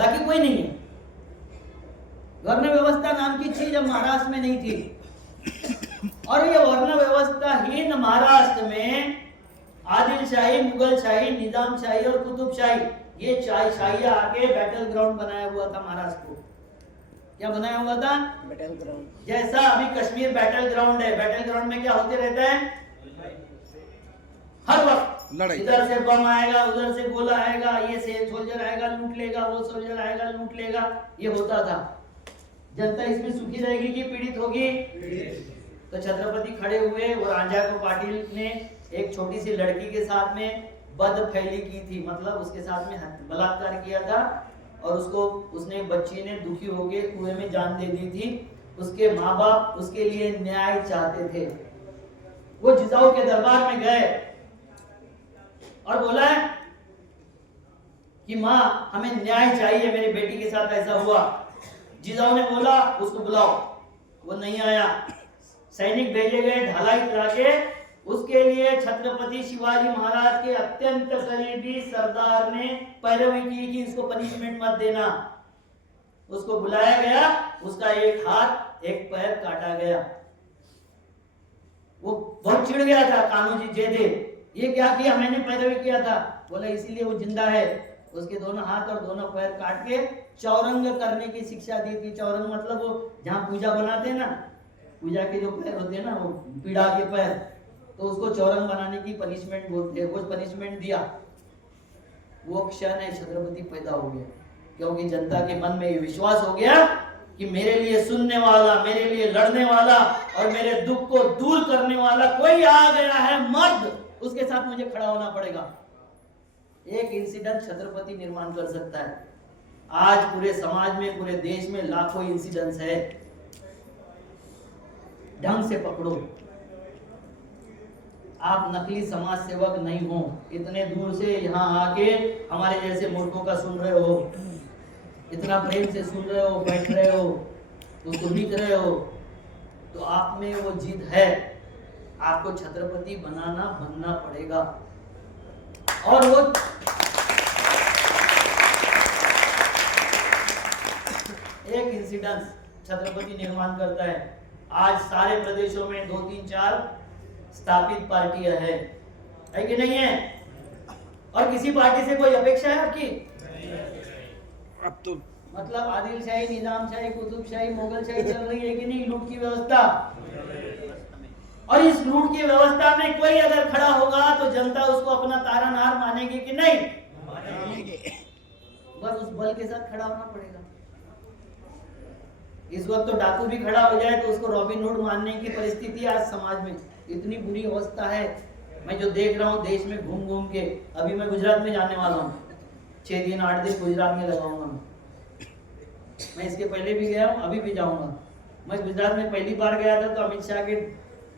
बाकी कोई नहीं है। वर्ण व्यवस्था नाम की चीज अब महाराष्ट्र में नहीं थी, और ये वर्ण व्यवस्था हीन महाराष्ट्र में आदिलशाही, मुगलशाही, निजामशाही और कुतुबशाही, ये शाहियां आके बैटल ग्राउंड बनाया हुआ था महाराष्ट्र को। क्या बनाया हुआ था? Battle ground. जैसा अभी कश्मीर बैटल ग्राउंड है, बैटल ग्राउंड में क्या होते रहता है? हर वक्त लड़ाई, इधर से बम आएगा, उधर से गोला आएगा, ये से सोल्जर आएगा लूट लेगा, वो सोल्जर आएगा लूट लेगा, ये होता था। जनता इसमें सुखी रहेगी कि पीड़ित होगी? तो छत्रपति खड़े हुए और आंजा को पाटिल ने एक छोटी सी लड़की के साथ में बदफैली की थी, मतलब उसके साथ में बलात्कार किया था, और उसको उसने बच्ची ने दुखी होकर कुएं में जान दे दी थी। उसके माँ बाप उसके लिए न्याय चाहते थे। वो जिजाऊ के दरबार में गए और बोला कि माँ हमें न्याय चाहिए, मेरी बेटी के साथ ऐसा हुआ। जिजाऊ ने बोला उसको बुलाओ, वो नहीं आया। सैनिक भेजे गए ढलाई करा के, उसके लिए छत्रपति शिवाजी महाराज के अत्यंत करीबी सरदार ने पैरवी की कि इसको पनिशमेंट मत देना। उसको बुलाया गया, उसका एक हाथ एक पैर काटा गया। वो बहुत चिढ़ गया था, कान्होजी जेदे, ये क्या किया? मैंने पैरवी किया था। बोला इसीलिए वो जिंदा है। उसके दोनों हाथ और दोनों पैर काट के चौरंग करने की शिक्षा दी थी। चौरंग मतलब वो जहाँ पूजा बनाते हैं ना, पूजा के जो पैर होते हैं ना, वो पीड़ा के पैर, तो उसको चौरंग बनाने की पनिशमेंट बोलते हैं। वो पनिशमेंट दिया। वो क्षण है छत्रपति पैदा हो गया, क्योंकि जनता के मन में ये विश्वास हो गया कि मेरे लिए सुनने वाला, मेरे लिए लड़ने वाला और मेरे दुख को दूर करने वाला कोई आ गया है, मर्द, उसके साथ मुझे खड़ा होना पड़ेगा। एक इंसिडेंट छत्रपति निर्माण कर सकता है। आज पूरे समाज में, पूरे देश में लाखों इंसिडेंट्स है। ढंग से पकड़ो। आप नकली समाज सेवक नहीं हो, इतने दूर से यहाँ आके हमारे जैसे मूर्खों का सुन रहे हो, इतना प्रेम से सुन रहे हो, बैठ रहे हो, उसको लिख रहे हो, तो आप में वो जिद है। आपको छत्रपति बनना पड़ेगा। और वो एक इंसिडेंस छत्रपति निर्माण करता है। आज सारे प्रदेशों में 2, 3, 4 स्थापित पार्टियां है कि नहीं है? और किसी पार्टी से कोई अपेक्षा है आपकी? अब तो मतलब आदिलशाही, निजामशाही, कुतुबशाही, मुगलशाही चल रही है कि नहीं? लूट की व्यवस्था। और इस लूट की व्यवस्था में कोई अगर खड़ा होगा तो जनता उसको अपना तारनहार मानेगी कि नहीं? बस उस बल के साथ खड़ा होना पड़ेगा। इस वक्त तो डाकू भी खड़ा हो जाए तो उसको रॉबिन हुड मानने की परिस्थिति आज समाज में इतनी बुरी अवस्था है। मैं जो देख रहा हूँ देश में घूम घूम के, अभी मैं गुजरात में जाने वाला हूँ, 6 दिन 8 दिन गुजरात में लगाऊंगा। मैं इसके पहले भी गया हूँ, अभी भी जाऊंगा। मैं गुजरात में पहली बार गया था तो अमित शाह के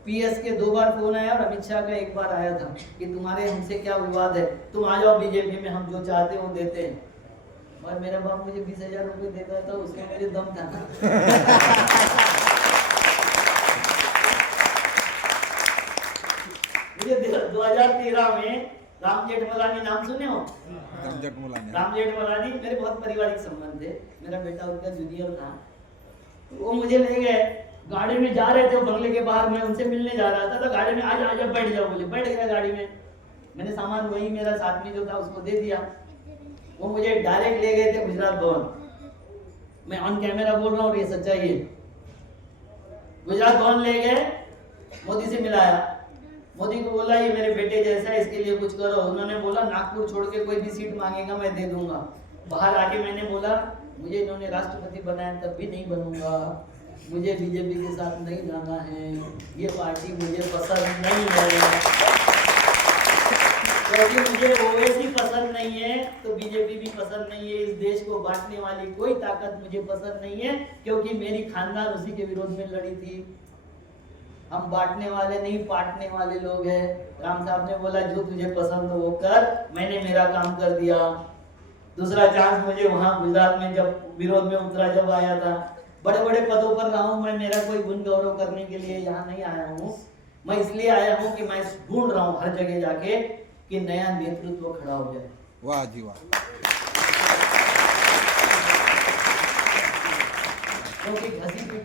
पीएस के 2 बार फोन आया और अमित शाह का 1 बार आया था कि तुम्हारे हमसे क्या विवाद है, तुम आ जाओ बीजेपी में, हम जो चाहते हैं वो देते हैं। और मेरा बाप मुझे 20,000 रुपये देता था, उसमें मुझे दम था। मुझे 2013 में राम जेठमलानी, नाम सुने हो? राम जेठमलानी मेरे बहुत पारिवारिक संबंध थे। मेरा बेटा उनका जूनियर था। वो मुझे ले गए, गाड़ी में जा रहे थे, वो बंगले के बाहर, मैं उनसे मिलने जा रहा था, तो गाड़ी में आजा बैठ जाओ बोले। बैठ गया गाड़ी में। मैंने सामान वही मेरा साथ में जो था उसको दे दिया। वो मुझे डायरेक्ट ले गए थे गुजरात भवन। मैं ऑन कैमरा बोल रहा हूँ, ये सच्चाई है। गुजरात भवन ले गए, मोदी से मिलाया। मोदी को बोला ये मेरे बेटे जैसा है, इसके लिए कुछ करो। उन्होंने बोला नागपुर छोड़ के कोई भी सीट मांगेगा मैं दे दूंगा। बाहर आके मैंने बोला मुझे इन्होंने राष्ट्रपति बनाया तब भी नहीं बनूंगा, मुझे बीजेपी के साथ नहीं जाना है, ये पार्टी मुझे पसंद नहीं है, क्योंकि मुझे ओवैसी पसंद नहीं है तो बीजेपी भी पसंद नहीं है। इस देश को बांटने वाली कोई ताकत मुझे पसंद नहीं है, क्योंकि मेरी खानदान उसी के विरोध में लड़ी थी। हम बांटने वाले नहीं, पाटने वाले लोग हैं। राम साहब ने बोला जो तुझे पसंद हो वो कर, मैंने मेरा काम कर दिया। दूसरा चांस मुझे वहां गुजरात में जब विरोध में उतरा, जब आया था, बड़े बड़े पदों पर रहा हूं मैं, मेरा कोई गुण गौरव करने के लिए यहाँ नहीं आया हूँ। मैं इसलिए आया हूँ कि मैं ढूंढ रहा हूँ हर जगह जाके कि नया नेतृत्व खड़ा हो जाए। वाह जी वाह।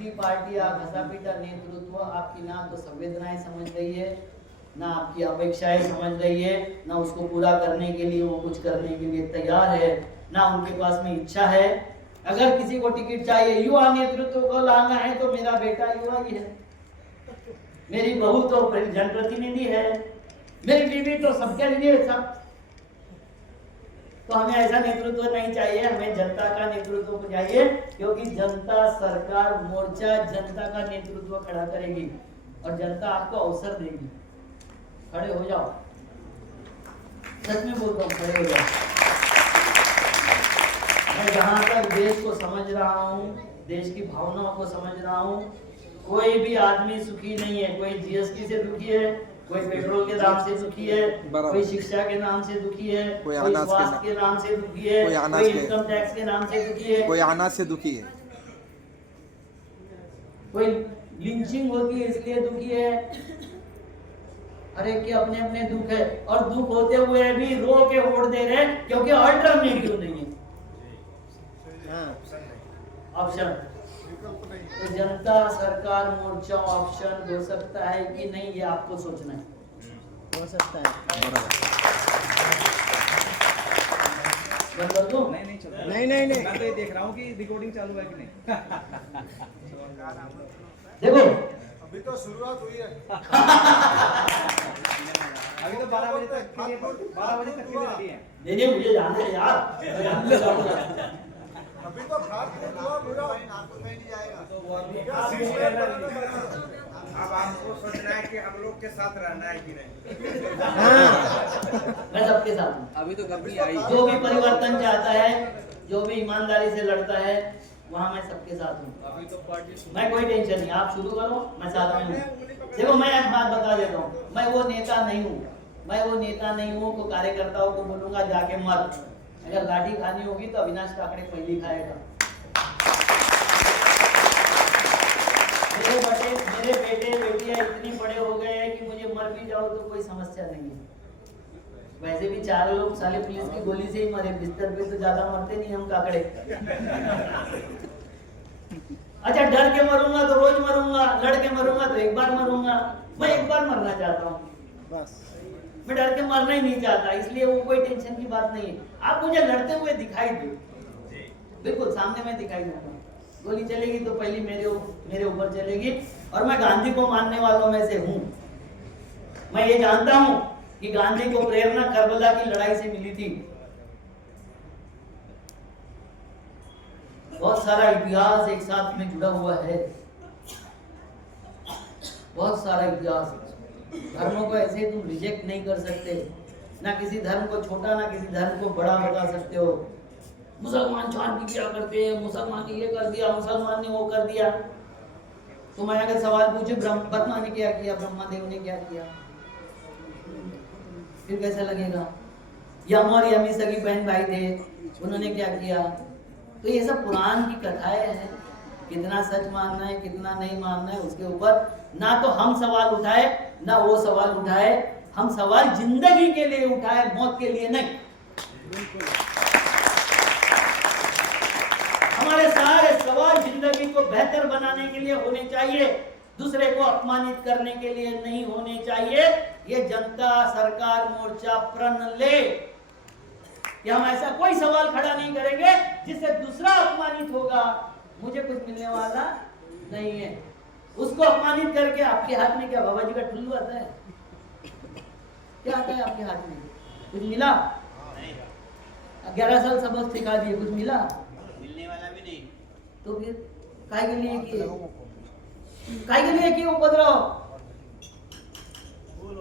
की पार्टियां घसापीटा नेतृत्व आपकी ना तो संवेदनाएं समझ रही है, ना आपकी अपेक्षाएं समझ रही है, ना उसको पूरा करने के लिए वो कुछ करने के लिए तैयार है, ना उनके पास में इच्छा है। अगर किसी को टिकट चाहिए, युवा नेतृत्व को लाना है तो मेरा बेटा युवा ही है, मेरी बहू तो जनप्रतिनिधि है, मेरी बीवी तो सबके लिए सब। तो हमें ऐसा नेतृत्व नहीं चाहिए, हमें जनता का नेतृत्व चाहिए, क्योंकि जनता सरकार मोर्चा जनता का नेतृत्व खड़ा करेगी और जनता आपको अवसर देगी। खड़े हो जाओ, सच में बोलता हूँ, खड़े हो जाओ। मैं जहां तक देश को समझ रहा हूँ, देश की भावनाओं को समझ रहा हूँ, कोई भी आदमी सुखी नहीं है। कोई जीएसटी से दुखी है, कोई पेट्रोल के दाम से दुखी है, कोई शिक्षा के नाम से दुखी है, कोई स्वास्थ्य के नाम से दुखी है, कोई इनकम टैक्स के नाम से दुखी है, कोई अनाज से दुखी है, कोई लिंचिंग होती है इसलिए दुखी है। अरे के अपने अपने दुख है, और दुख होते हुए भी रो के वोट दे रहे हैं, क्योंकि अल्टरनेटिव नहीं है, ऑप्शन। तो जनता सरकार मोर्चा ऑप्शन हो सकता है कि नहीं, ये आपको सोचना है। हो सकता है, बंद कर दूं? नहीं मैं तो ये देख रहा हूँ कि रिकॉर्डिंग चालू है कि नहीं। देखो अभी तो शुरुआत हुई है। अभी तो 12 बजे तक के लिए 12 बजे तक के लिए रेडी है। नहीं मुझे जाना है यार। अभी तो खास हुआ पूरा आपको कहीं नहीं जाएगा। अब आपको सोचना है कि हम लोग के साथ रहना है कि नहीं। मैं सबके साथ हूँ। अभी तो कभी आई जो भी परिवर्तन चाहता है, जो भी ईमानदारी से लड़ता है, वहाँ मैं सबके साथ हूँ। मैं कोई टेंशन नहीं, आप शुरू करो, मैं साथ में हूँ। देखो मैं एक बात बता देता हूँ, मैं वो नेता नहीं हूँ, मैं वो नेता नहीं हूँ को कार्यकर्ताओं को बोलूंगा जाके मर, अगर लाठी खानी होगी तो अविनाश काकड़े पहले खाएगा। मेरे बेटे बेटियां इतनी बड़े हो गए हैं कि मुझे मर भी जाओ तो कोई समस्या नहीं है। वैसे भी 4 लोग साले पुलिस की गोली से ही मरे, बिस्तर पे तो ज्यादा मरते नहीं हम काकड़े। अच्छा डर के मरूंगा तो रोज मरूंगा, लड़ के मरूंगा तो एक बार मरूंगा। मैं एक बार मरना चाहता हूँ बस, मैं डर के मरना ही नहीं चाहता, इसलिए वो कोई टेंशन की बात नहीं है। आप मुझे लड़ते हुए दिखाई दो, बिल्कुल सामने में दिखाई दूंगा। गोली चलेगी तो पहली मेरे ऊपर चलेगी, और मैं गांधी को मानने वालों में से हूँ। मैं ये जानता हूँ कि गांधी को प्रेरणा करबला की लड़ाई से मिली थी। बहुत सारा इतिहास एक साथ में जुड़ा हुआ है, बहुत सारा इतिहास। धर्मों को ऐसे तुम रिजेक्ट नहीं कर सकते, ना किसी धर्म को छोटा ना किसी धर्म को बड़ा बता सकते हो। मुसलमान 4 भी क्या करते हैं, मुसलमान ने ये कर दिया, मुसलमान ने वो कर दिया। तो मैं अगर सवाल पूछे ब्रह्मा ने क्या किया, ब्रह्मा देव ने क्या किया, फिर कैसा लगेगा? यम और यमी सगी बहन भाई थे, उन्होंने क्या किया? तो ये सब पुराण की कथाएं हैं, कितना सच मानना है कितना नहीं मानना है उसके ऊपर ना तो हम सवाल उठाए ना वो सवाल उठाए। हम सवाल जिंदगी के लिए उठाए, मौत के लिए नहीं। हमारे सारे सवाल जिंदगी को बेहतर बनाने के लिए होने चाहिए, दूसरे को अपमानित करने के लिए नहीं होने चाहिए। ये जनता सरकार मोर्चा प्रण ले कि हम ऐसा कोई सवाल खड़ा नहीं करेंगे जिससे दूसरा अपमानित होगा। मुझे कुछ मिलने वाला नहीं है। उसको अपमानित करके आपके हाथ में क्या बाबा जी का ठुल्लू आता है? क्या आता है आपके हाथ में? कुछ मिला? 11 साल सबक सिखा दिए, कुछ मिला? मिलने वाला भी नहीं। तो फिर काय के लिए किए? काय के लिए किए उपद्रव? भूल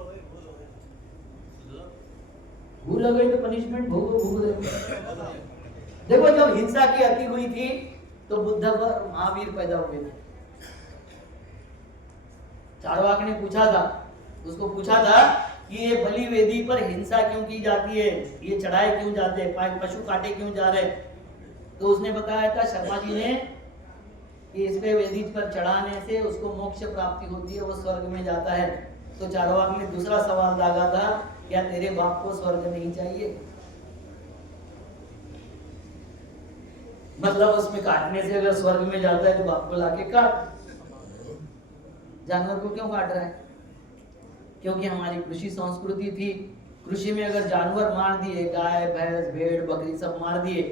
हो गई तो पनिशमेंट भोगो। देखो जब हिंसा की अति हुई थी तो बुद्ध और महावीर पैदा हुए थे। चारवाक ने पूछा था, उसको पूछा था कि ये बलि वेदी पर हिंसा क्यों की जाती है, ये चढ़ाए क्यों जाते हैं, पशु काटे क्यों जा रहे? तो उसने बताया था शर्मा जी ने कि इस पे वेदी पर चढ़ाने से उसको मोक्ष प्राप्ति होती है, वो स्वर्ग में जाता है। तो चारवाक ने दूसरा सवाल दागा था, क्या तेरे बाप को स्वर्ग नहीं चाहिए? मतलब उसमें काटने से अगर स्वर्ग में जाता है तो बाप को लाके काट। जानवर को क्यों काट रहा है? क्योंकि हमारी कृषि संस्कृति थी। कृषि में अगर जानवर मार दिए, गाय भैंस भेड़ बकरी सब मार दिए,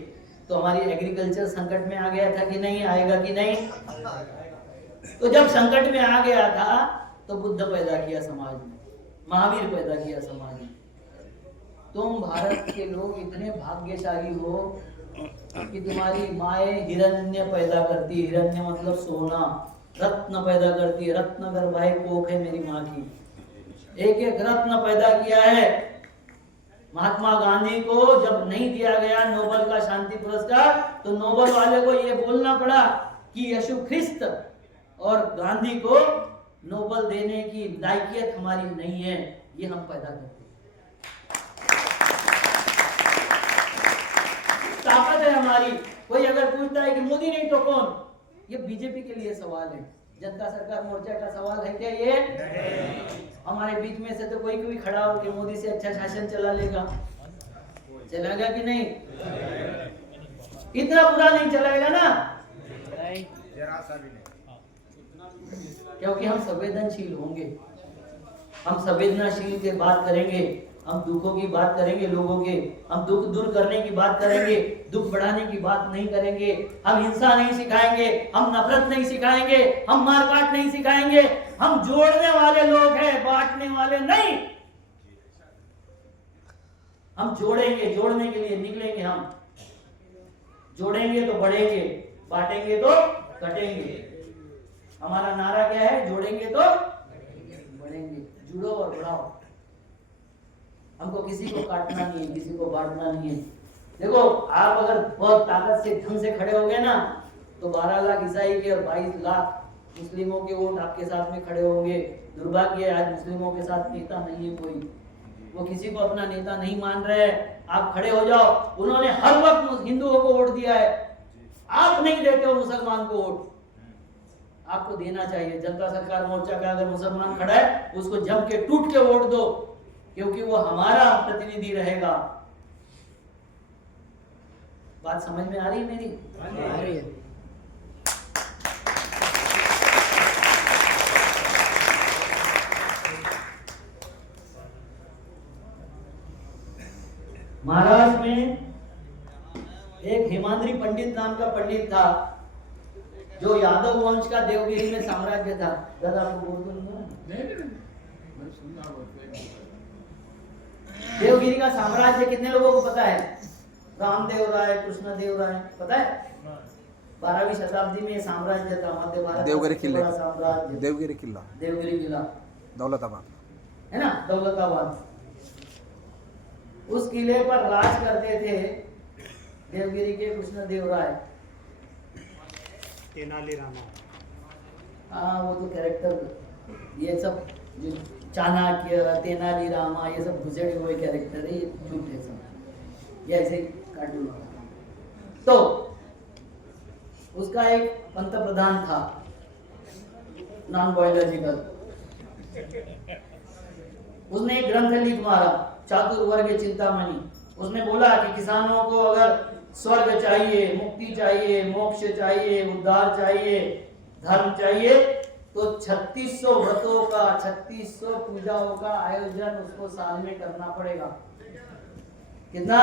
तो हमारी एग्रीकल्चर संकट में आ गया था कि नहीं? आएगा कि नहीं? तो जब संकट में आ गया था तो बुद्ध पैदा किया समाज में, महावीर पैदा किया समाज में। तुम भारत के लोग इतने भाग्यशाली हो कि तुम्हारी माए हिरण्य पैदा करती है। हिरण्य मतलब सोना, रत्न पैदा करती है। रत्न गर्भाई कोख है मेरी माँ की, एक एक रत्न पैदा किया है। महात्मा गांधी को जब नहीं दिया गया नोबेल का शांति पुरस्कार, तो नोबेल वाले को ये बोलना पड़ा कि यीशु ख्रिस्त और गांधी को नोबेल देने की लायकियत हमारी नहीं है, ये हम पैदा करते हैं। ताकत है हमारी। कोई अगर पूछता है कि मोदी नहीं तो कौन, ये बीजेपी के लिए सवाल है। जनता सरकार मोर्चा का सवाल है क्या ये? नहीं। हमारे बीच में से तो कोई कोई खड़ा हो कि मोदी से अच्छा शासन चला लेगा, चलाएगा कि नहीं? इतना बुरा नहीं चलाएगा ना, जरा सा भी नहीं। क्योंकि हम संवेदनशील होंगे, हम संवेदनशील के बात करेंगे, हम दुखों की बात करेंगे लोगों के, हम दुख दूर करने की बात करेंगे, दुख बढ़ाने की बात नहीं करेंगे। हम हिंसा नहीं सिखाएंगे, हम नफरत नहीं सिखाएंगे, हम मारकाट नहीं सिखाएंगे। हम जोड़ने वाले लोग हैं, बांटने वाले नहीं। हम जोड़ेंगे, जोड़ने के लिए निकलेंगे। हम जोड़ेंगे तो बढ़ेंगे, बांटेंगे तो कटेंगे। हमारा नारा क्या है? जोड़ेंगे तो बढ़ेंगे। जुड़ो और बढ़ाओ। हमको किसी को काटना नहीं है, किसी को बांटना नहीं है। देखो, आप अगर बहुत ताकत से ढंग से खड़े हो गए ना, तो 12 लाख ईसाई के और 22 लाख मुस्लिमों के वोट आपके साथ में खड़े होंगे। दुर्भाग्य है, आज मुस्लिमों के साथ नेता नहीं है कोई, वो किसी को अपना नेता नहीं मान रहे। आप खड़े हो जाओ। उन्होंने हर वक्त हिंदुओं को वोट दिया है, आप नहीं देते हो मुसलमान को वोट, आपको देना चाहिए। जनता सरकार मोर्चा का अगर मुसलमान खड़ा है, उसको जम के टूट के वोट दो, क्योंकि वो हमारा प्रतिनिधि रहेगा। बात समझ में आ रही है मेरी? आ रही है। महाराष्ट्र में एक हिमाद्री पंडित नाम का पंडित था, जो यादव वंश का देवगिरी में साम्राज्य था। दादा आपको बोल दूंगा, देवगिरी का साम्राज्य कितने लोगों को पता है? रामदेव राय, कृष्णदेव राय, पता है? 12वीं शताब्दी में साम्राज्य था मध्य भारत। देवगिरी किले, साम्राज्य, देवगिरी किला, देवगिरी किला, दौलताबाद है ना, दौलताबाद। उस किले पर राज करते थे देवगिरी के कृष्णदेव राय। तेनालीरामा, हाँ वो तो कैरेक्टर, ये सब जो चाणक्य, तेनालीरामा, ये सब घुसेड़े हुए कैरेक्टर है, ये झूठ है सब, ये ऐसे ही कार्टून। तो उसका एक पंतप्रधान था, नॉन बायोलॉजिकल। उसने एक ग्रंथ लिख मारा, चातुर्वर्ग चिंतामणि। उसने बोला कि किसानों को अगर स्वर्ग चाहिए, मुक्ति चाहिए, मोक्ष चाहिए, उद्धार चाहिए, धर्म चाहिए, तो 3600 व्रतों का, 3600 पूजाओं का आयोजन उसको साल में करना पड़ेगा। कितना?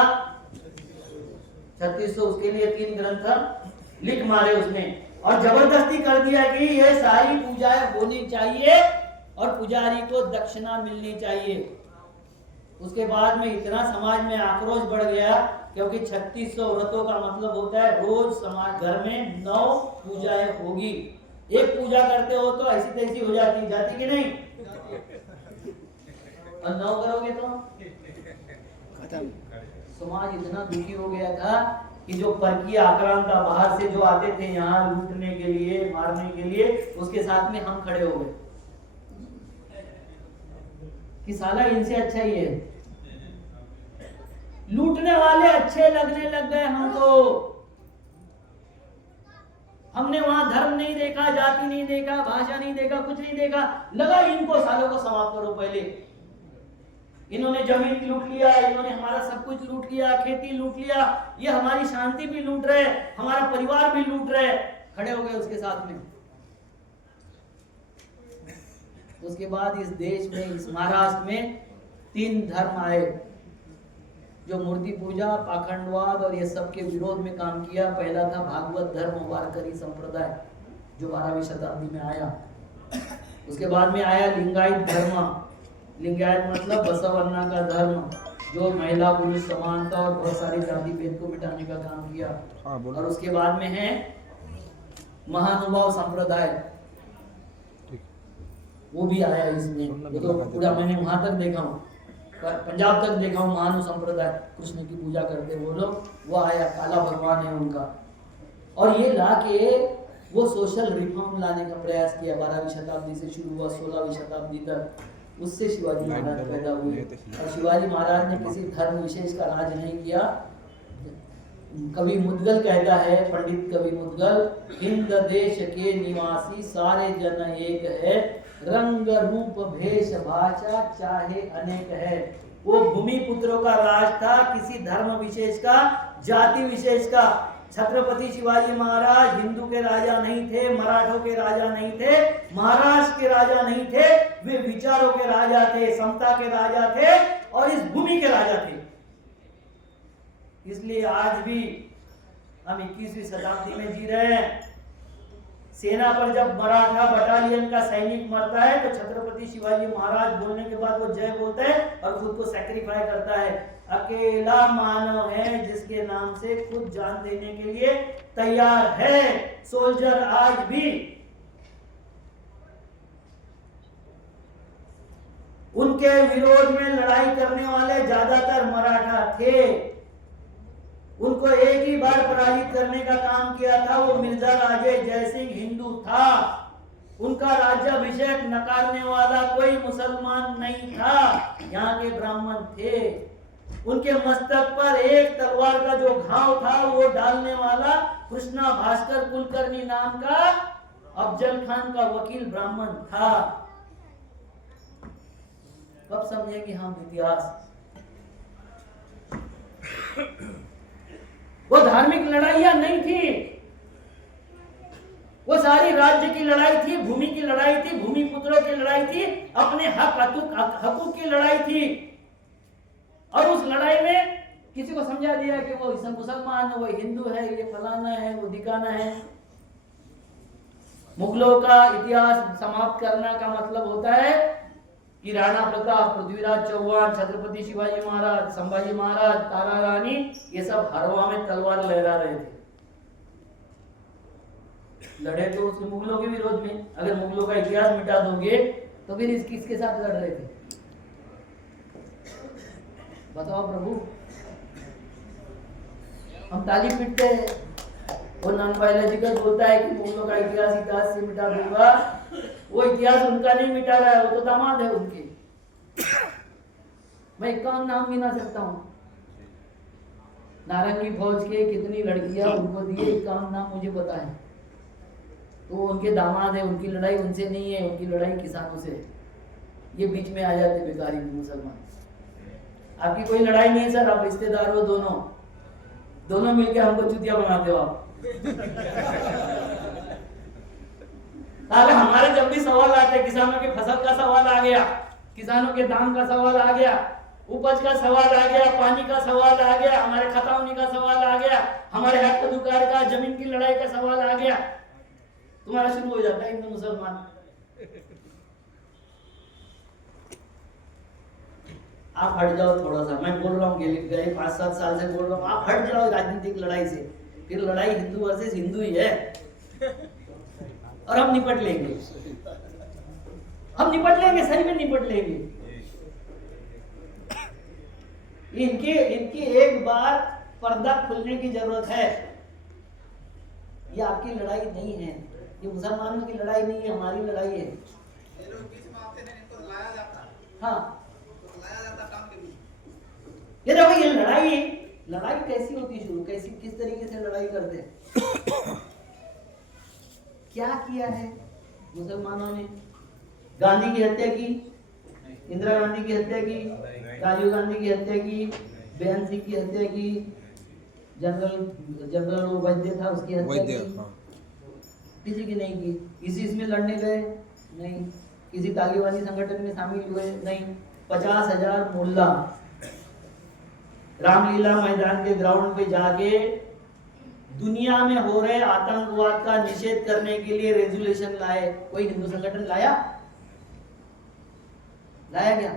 3600। उसके लिए 3 ग्रंथ लिख मारे उसने, और जबरदस्ती कर दिया कि ये सारी पूजाएं होनी चाहिए और पुजारी को दक्षिणा मिलनी चाहिए। उसके बाद में इतना समाज में आक्रोश बढ़ गया, क्योंकि 3600 व्रतों का मतलब होता है रोज समाज घर में 9 पूजाएं होगी। एक पूजा करते हो तो ऐसी तैसी हो जाती कि नहीं? और 9 करोगे तो खत्म। समाज इतना दुखी हो गया था कि जो परकीय आक्रांता बाहर से जो आते थे यहाँ लूटने के लिए, मारने के लिए, उसके साथ में हम खड़े हो गए कि साला इनसे अच्छा ही है। लूटने वाले अच्छे लगने लग गए हमको। हमने वहां धर्म नहीं देखा, जाति नहीं देखा, भाषा नहीं देखा, कुछ नहीं देखा, लगा इनको सालों को समाप्त करो। पहले इन्होंने जमीन लूट लिया, इन्होंने हमारा सब कुछ लूट लिया, खेती लूट लिया, ये हमारी शांति भी लूट रहे, हमारा परिवार भी लूट रहे। खड़े हो गए उसके साथ में। उसके बाद इस देश में, इस महाराष्ट्र में 3 धर्म आए जो मूर्ति पूजा, पाखंडवाद और ये सब के विरोध में काम किया। पहला था भागवत धर्म, वारकरी संप्रदाय, जो 12वीं शताब्दी में आया। उसके बाद में आया लिंगायत धर्म। लिंगायत मतलब बसवन्ना का धर्म, जो महिला पुरुष समानता और बहुत सारे जाति भेद को मिटाने का काम किया। और उसके बाद में है महानुभाव संप्रदाय, वो भी आया इसमें। वो तो पूरा मैंने वहां तक देखा हूँ, पंजाब तक देखा हूँ। महानु संप्रदाय, कृष्ण की पूजा करते वो लोग, वो आया, काला भगवान है उनका। और ये ला के वो सोशल रिफॉर्म लाने का प्रयास किया। 12वीं शताब्दी से शुरू हुआ, 16वीं शताब्दी तक। उससे शिवाजी महाराज पैदा हुए। और शिवाजी महाराज ने किसी धर्म विशेष का राज नहीं किया। कवि मुद्गल कहता है, पंडित कवि मुद्गल, हिंद देश के निवासी सारे जन एक है, रंग रूप भेष भाषा चाहे अनेक है। वो भूमि पुत्रों का राज था, किसी धर्म विशेष का, जाति विशेष का। छत्रपति शिवाजी महाराज हिंदू के राजा नहीं थे, मराठों के राजा नहीं थे, महाराष्ट्र के राजा नहीं थे, वे विचारों के राजा थे, समता के राजा थे और इस भूमि के राजा थे। इसलिए आज भी हम 21वीं शताब्दी में जी रहे हैं। सेना पर जब मराठा बटालियन का सैनिक मरता है तो छत्रपति शिवाजी महाराज बोलने के बाद वो जय बोलते हैं और खुद को सैक्रिफाई करता है। अकेला मानव है जिसके नाम से खुद जान देने के लिए तैयार है सोल्जर आज भी। उनके विरोध में लड़ाई करने वाले ज्यादातर मराठा थे। उनको एक ही बार पराजित करने का काम किया था, वो मिर्जा राजे जयसिंह हिंदू था। उनका राज्याभिषेक नकारने वाला कोई मुसलमान नहीं था, यहाँ के ब्राह्मण थे। उनके मस्तक पर एक तलवार का जो घाव था वो डालने वाला कृष्णा भास्कर कुलकर्णी नाम का अफजल खान का वकील ब्राह्मण था। कब समझेंगे हम इतिहास? वो धार्मिक लड़ाइयां नहीं थी, वो सारी राज्य की लड़ाई थी, भूमि की लड़ाई थी, भूमि पुत्रों की लड़ाई थी, अपने हकूक की लड़ाई थी। और उस लड़ाई में किसी को समझा दिया कि वो मुसलमान है, वो हिंदू है, ये फलाना है, वो दिखाना है। मुगलों का इतिहास समाप्त करना का मतलब होता है कि राणा प्रताप, पृथ्वीराज चौहान, छत्रपति शिवाजी महाराज, संभाजी महाराज, तारा रानी, ये सब हरवा में तलवार लहरा रहे थे। लड़े तो उस मुगलों के विरोध में। अगर मुगलों का इतिहास मिटा दोगे तो फिर किसके साथ लड़ रहे थे? बताओ प्रभु। हम ताली पीटते हैं, वो नॉन बायोलॉजिकल बोलता है कि मुगलों का इतिहास से मिटा दूंगा। वो इतिहास उनका नहीं मिटा रहा है, वो तो दामाद है उनके। मैं 51 नाम गिना सकता हूँ। नारंगी फौज के कितनी लड़कियां उनको दिए, 51 नाम मुझे पता है। तो उनके दामाद है, उनकी लड़ाई उनसे नहीं है, उनकी लड़ाई किसानों से है। ये बीच में आ जाते बेकारी मुसलमान। आपकी कोई लड़ाई नहीं है सर, आप रिश्तेदार हो, दोनों मिलकर हमको चुतिया बनाते हो आप। अगर हमारे जब भी सवाल आते हैं, किसानों के फसल का सवाल आ गया, किसानों के दाम का सवाल आ गया, उपज का सवाल आ गया, पानी का सवाल आ गया, हमारे खतौनी का सवाल आ गया, हमारे हक अधिकार का, जमीन की लड़ाई का सवाल आ गया, तुम्हारा शुरू हो जाता है हिंदू मुसलमान। आप हट जाओ थोड़ा सा, मैं बोल रहा हूँ गए 5-7 साल से बोल रहा हूँ, आप हट जाओ राजनीतिक लड़ाई से। फिर लड़ाई हिंदू वर्सेस हिंदू ही है और हम निपट लेंगे, सही में निपट लेंगे। इनकी एक बार पर्दा खुलने की जरूरत है। ये आपकी लड़ाई नहीं है, ये मुसलमानों की लड़ाई नहीं है, हमारी लड़ाई है। हाँ, ये देखो, ये लड़ाई कैसी होती शुरू, किस तरीके से लड़ाई करते हैं। क्या किया है मुसलमानों ने? गांधी की हत्या की, इंदिरा गांधी की हत्या की, राजीव गांधी की हत्या की, बेअंत सिंह की हत्या की, जनरल वैद्य था उसकी हत्या की, किसी की नहीं की। इसी इसमें लड़ने गए नहीं। किसी तालिबानी संगठन में शामिल हुए नहीं। 50,000 मोल्ला रामलीला मैदान के ग्राउंड पे जाके दुनिया में हो रहे आतंकवाद का निषेध करने के लिए रेजोल्यूशन लाए। कोई हिंदू संगठन लाया क्या?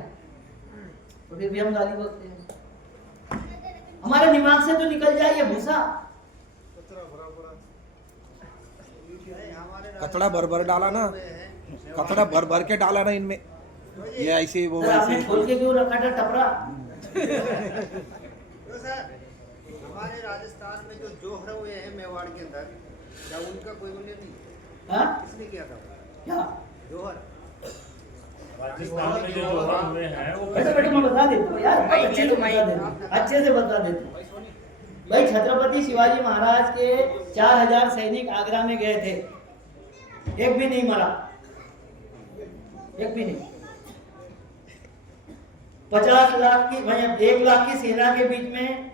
तो फिर भी हम गाली बकते हैं। हमारे दिमाग से तो निकल जाए ये भूसा। कचड़ा भर भर डाला ना, कचड़ा भर भर के डाला ना इनमें, ये ऐसे वो आपने ऐसे। खोल के क्यों रखा था टपरा? तो सर हमारे राजस्थान में जो जोहर हुए हैं मेवाड़ के अंदर, क्या उनका कोई उल्लेख नहीं? हाँ? किसने किया था क्या? जोहर? राजस्थान में जो जोहर हुए हैं वो बैठो बैठो, मैं बता देता हूँ यार, बहुत अच्छे से बता देता हूँ, अच्छे से बता देता हूँ। भाई छत्रपति शिवाजी महाराज के 4,000 सैनिक आगरा में गए थे, एक भी नहीं मरा, एक भी नहीं। 50 लाख की 1 लाख की सेना के बीच में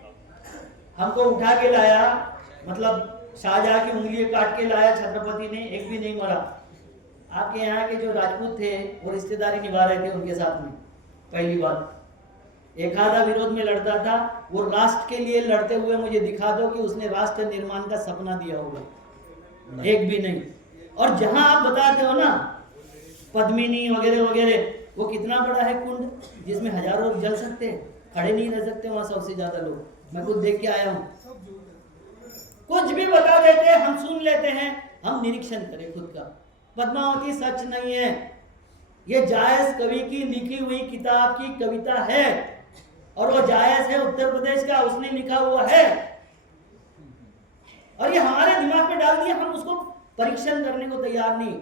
हमको उठा के लाया, मतलब शाहजहां की उंगली काट के लाया छत्रपति ने, एक भी नहीं मरा। आपके यहाँ के जो राजपूत थे वो रिश्तेदारी निभा रहे थे उनके साथ में। पहली बात, एक आधा विरोध में लड़ता था, वो राष्ट्र के लिए लड़ते हुए मुझे दिखा दो कि उसने राष्ट्र निर्माण का सपना दिया होगा, एक भी नहीं। और जहां आप बताते हो ना पद्मिनी वगैरह वगैरह, वो कितना बड़ा है कुंड जिसमें हजारों लोग जल सकते हैं, खड़े नहीं रह सकते वहां सबसे ज्यादा लोग। मैं खुद देख के आया हूँ। कुछ भी बता देते हैं, हम सुन लेते हैं, हम निरीक्षण करें खुद का। पद्मावती सच नहीं है, ये जायस कवि की लिखी हुई किताब की कविता है, और वो जायस है उत्तर प्रदेश का, उसने लिखा हुआ है, और ये हमारे दिमाग में डाल दिया, हम उसको परीक्षण करने को तैयार नहीं।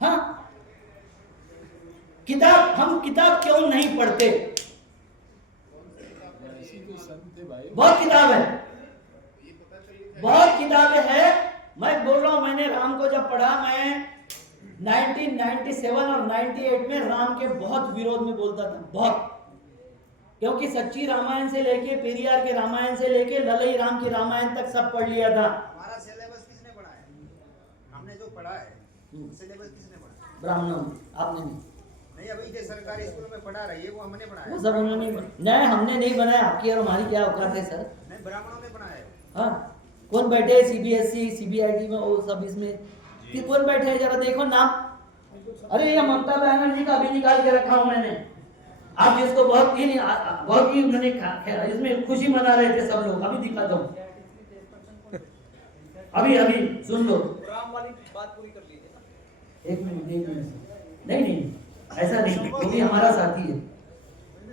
हाँ, किताब, हम किताब क्यों नहीं पढ़ते? बहुत किताब है, बहुत किताबें हैं। मैं बोल रहा हूं, मैंने राम को जब पढ़ा, मैं 1997 और 98 में राम के बहुत विरोध में बोलता था, बहुत, क्योंकि सच्ची रामायण से लेके पेरियार के रामायण से लेके ललई राम की रामायण तक सब पढ़ लिया था। हमारा सिलेबस किसने पढ़ा है? हमने जो पढ़ा है सिलेबस किसने पढ़ा? ब्राह्मण, आपने नहीं। नहीं, अभी के सरकारी स्कूल में पढ़ा रही है वो हमने पढ़ा वो है। सब उन्होंने नहीं, हमने नहीं बनाया। आपकी और हमारी क्या औकात है सर? नहीं, ब्राह्मणों ने पढ़ा है। हाँ, कौन बैठे CBSE CBIT में, वो सब इसमें कि कौन बैठे हैं? जरा देखो नाम। अरे ये ममता बनर्जी का अभी निकाल के रखा हूं मैंने। आप जिसको बहुत ही उन्होंने इसमें खुशी मना रहे थे सब लोग, अभी दिखाता हूं, अभी सुन लो। राम वाली बात पूरी कर लीजिए। एक मिनट, नहीं ऐसा नहीं, वो भी हमारा साथी है।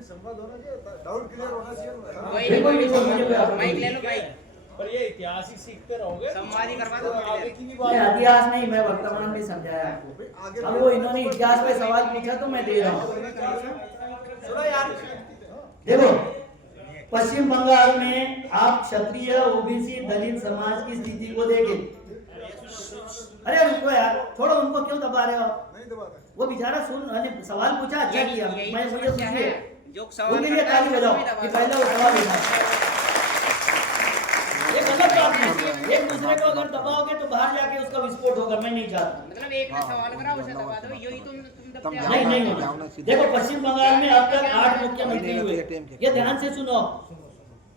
संवाद होना चाहिए, डाउट क्लियर होना चाहिए। बिल्कुल मुझे कोई आपत्ति माइक ले नहीं। लो भाई। पर ये इतिहास ही सीखते रहोगे, संवादी करवा दो। आगे की भी मैं बात। इतिहास नहीं, मैं वर्तमान में समझाया आपको। अब वो इन्होंने इतिहास पे सवाल पूछा तो मैं दे रहा हूँ। सुनो यार, देखो, पश्चिम बंगाल में आप क्षत्रिय, OBC, दलित समाज की स्थिति को देखें। अरे रुको यार, थोड़ा उनको क्यों दबा रहे हो? नहीं दबाता। वो बेचारा सवाल पूछा, अच्छा किया। मैं मुझे खुशी है, जो उनके लिए ताली बजाओ कि पहले वो सवाल उठा। ये गलत बात है, एक दूसरे को अगर दबाओगे तो बाहर जाके उसका विस्फोट होगा, मैं नहीं चाहता। मतलब एक ने सवाल करा उसे दबा दो, यही तुम दबते आओ। नहीं होगा। देखो, पश्चिम बंगाल में अब तक 8 मुख्यमंत्री हुए, ये ध्यान से सुनो।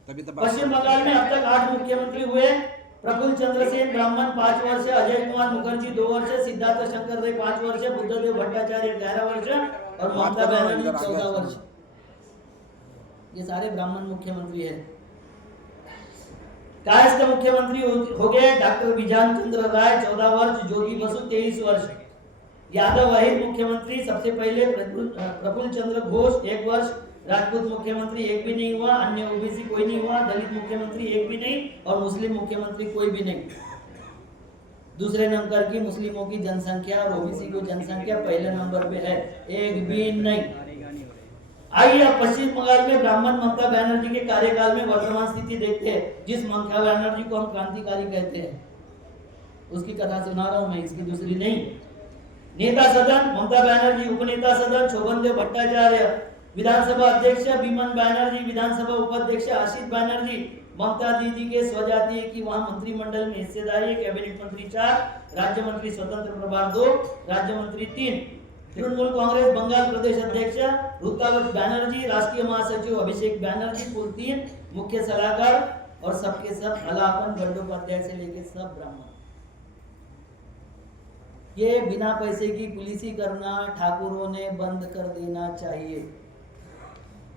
पश्चिम बंगाल में अब तक 8 मुख्यमंत्री हुए। प्रफुल्ल चंद्र सेन ब्राह्मण 5 वर्ष, अजय कुमार मुखर्जी 2 वर्ष, सिद्धार्थ शंकर रे 5 वर्ष, बुद्धदेव भट्टाचार्य 11 वर्ष और ममता बनर्जी 14 वर्ष। ये सारे ब्राह्मण मुख्यमंत्री है। कायस्थ मुख्यमंत्री हो गए डॉक्टर विजान चंद्र राय 14 वर्ष, जोगी बसु 23 वर्ष। यादव वाहिद मुख्यमंत्री सबसे पहले, प्रफुल्ल चंद्र घोष 1 वर्ष, राजपूत मुख्यमंत्री एक भी नहीं हुआ, अन्य OBC कोई नहीं हुआ, दलित मुख्यमंत्री एक भी नहीं, और मुस्लिम मुख्यमंत्री कोई भी नहीं। दूसरे नंबर की मुस्लिमों की जनसंख्या और OBC की जनसंख्या पहले नंबर पे है, एक भी नहीं। आइए अब पश्चिम बंगाल में ब्राह्मण ममता बनर्जी के कार्यकाल में वर्तमान स्थिति देखते हैं। जिस ममता बनर्जी को हम क्रांतिकारी कहते हैं, उसकी कथा सुना रहा हूं मैं, इसकी दूसरी नहीं। नेता सदन ममता बनर्जी, उपनेता सदन शोभनदेव भट्टाचार्य, विधानसभा अध्यक्ष बिमन बनर्जी, विधानसभा उपाध्यक्ष आशीष बनर्जी, ममता दीदी के स्वजातीय की वहां मंत्रिमंडल में हिस्सेदारी, कैबिनेट मंत्री 4, राज्य मंत्री स्वतंत्र प्रभार 2, राज्य मंत्री 3, तृणमूल कांग्रेस बंगाल प्रदेश अध्यक्ष रुतावत बैनर्जी, राष्ट्रीय महासचिव अभिषेक बैनर्जी कुल 3, मुख्य सलाहकार और सबके सब अलापन बंदोपाध्याय से लेकर सब ब्राह्मण। ये बिना पैसे की पुलिसी करना ठाकुरों ने बंद कर देना चाहिए।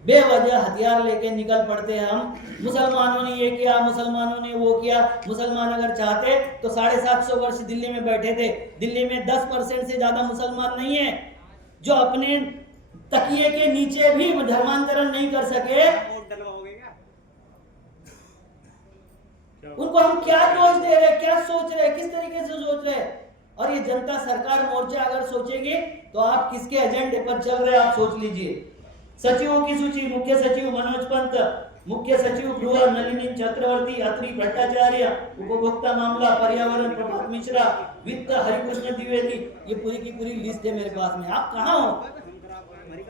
बेवजह हथियार लेके निकल पड़ते हैं हम, मुसलमानों ने ये किया, मुसलमानों ने वो किया। मुसलमान अगर चाहते तो 750 वर्ष दिल्ली में बैठे थे। दिल्ली में 10% से ज्यादा मुसलमान नहीं है जो अपने तकिए के नीचे भी धर्मांतरण नहीं कर सके। उनको हम क्या दोष दे रहे, क्या सोच रहे, किस तरीके से सोच रहे। और ये जनता सरकार मोर्चा अगर सोचेगी तो आप किसके एजेंडे पर चल रहे आप सोच लीजिए। सचिवों की सूची, मुख्य सचिव मनोज पंत, मुख्य सचिव गृह नलिनी चक्रवर्ती, अत्रि भट्टाचार्य, उपभोक्ता मामला पर्यावरण प्रभात मिश्रा, वित्त हरिकृष्ण द्विवेदी। ये पूरी की पूरी लिस्ट है मेरे पास में। आप कहाँ हो,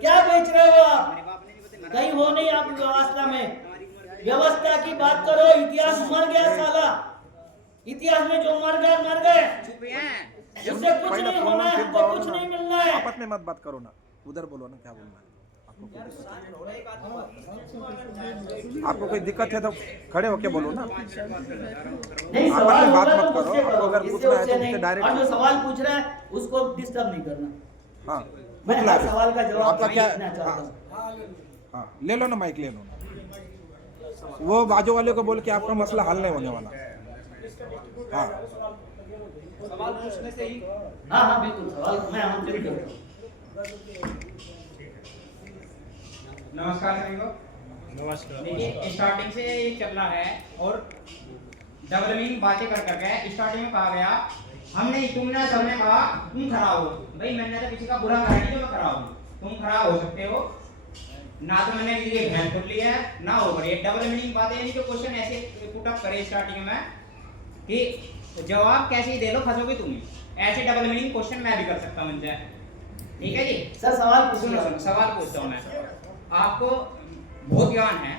क्या बेच रहे हो आप, कहीं हो नहीं आप व्यवस्था में। व्यवस्था की बात करो, इतिहास मर गया साला, इतिहास में जो मर गए मर गए, उससे कुछ नहीं होना है, हमको कुछ नहीं मिलना है। आपस में मत बात करो ना, उधर बोलो ना क्या बोलना है। आपको कोई दिक्कत है तो खड़े होके बोलो ना, नहीं आपस सवाल में बात होगा मत तो करो। मुझसे आपको अगर इससे पूछना है उससे तो नहीं। मुझसे डायरेक्ट, और जो सवाल पूछ रहा है उसको डिस्टर्ब नहीं करना। हाँ मैं हर सवाल का जवाब आपका क्या, देना चाहता हूँ। हाँ ले लो ना, माइक ले लो ना। वो बाजू वाले को बोल के आपका मसला हल नहीं होने वाला। हाँ सवाल पूछने से ही हाँ हाँ बिल्कुल, सवाल मैं आमंत्रित करता हूँ। नमस्कार सभी को। नमस्कार। देखिए स्टार्टिंग से ये चल रहा है और डबल मीनिंग बातें कर करके स्टार्टिंग में कहा गया हमने, तुमने सबने कहा तुम खराब हो। भाई मैंने तो किसी का बुरा कहा नहीं जो मैं खराब हूँ, तुम खराब हो सकते हो ना। तो मैंने किसी की बहन खुद ली है ना हो करी। डबल मीनिंग बातें यानी जो क्वेश्चन ऐसे पुट अप करे स्टार्टिंग में कि जवाब कैसे ही दे लो, फंसोगे तुम। ऐसे डबल मीनिंग क्वेश्चन मैं भी कर सकता हूँ उनसे, ठीक है जी। सर सवाल सुनो सुनो, सवाल पूछता हूँ मैं। आपको बहुत ज्ञान है,